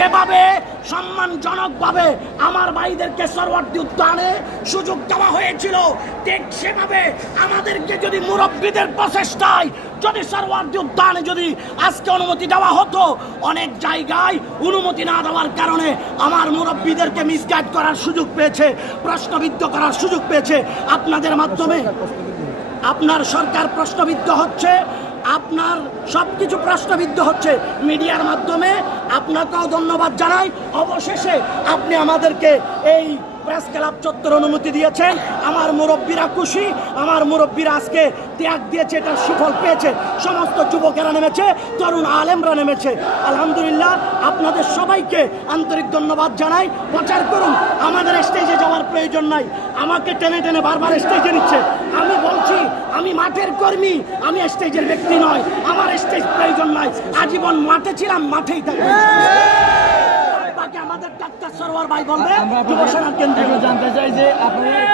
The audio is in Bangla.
যেভাবে সম্মানজনকভাবে আমার ভাইদেরকে সরওয়ার্দী উদ্যানে সুযোগ দেওয়া হয়েছিল, ঠিক সেভাবে আমাদেরকে যদি মুরব্বীদের প্রচেষ্টায় যদি সরওয়ার্দী উদ্যানে যদি আজকে অনুমতি দেওয়া হতো, অনেক জায়গায় অনুমতি না দেওয়ার কারণে আমার মুরব্বীদেরকে মিসগাইড করার সুযোগ পেয়েছে, প্রশ্নবিদ্ধ করার সুযোগ পেয়েছে। আপনাদের মাধ্যমে আপনার সরকার প্রশ্নবিদ্ধ হচ্ছে, আপনার সবকিছু প্রশ্নবিদ্ধ হচ্ছে মিডিয়ার মাধ্যমে। আপনাকেও ধন্যবাদ জানাই। অবশেষে আপনি আমাদেরকে এই প্রেস ক্লাব চত্বর অনুমতি দিয়েছেন। আমার মুরব্বীরা খুশি, আমার মুরব্বীরা আজকে ত্যাগ দিয়েছে, এটার সুফল পেয়েছে। সমস্ত যুবকেরা নেমেছে, তরুণ আলেমরা নেমেছে। আলহামদুলিল্লাহ, আপনাদের সবাইকে আন্তরিক ধন্যবাদ জানাই। প্রচার করুন, আমাদের স্টেজে যাওয়ার প্রয়োজন নাই। আমাকে টেনে টেনে বারবার স্টেজে নিচ্ছে। আমি বলছি, আমি মাঠের কর্মী, আমি স্টেজের ব্যক্তি নয়। আমার স্টেজ প্রয়োজন নাই। আজীবন মাঠে ছিলাম, মাঠেই থাকবো। আমাদের ডাক্তার সরওয়ার ভাই বলবে যুব সেনার কেন্দ্রে। জানতে চাই যে আপনারা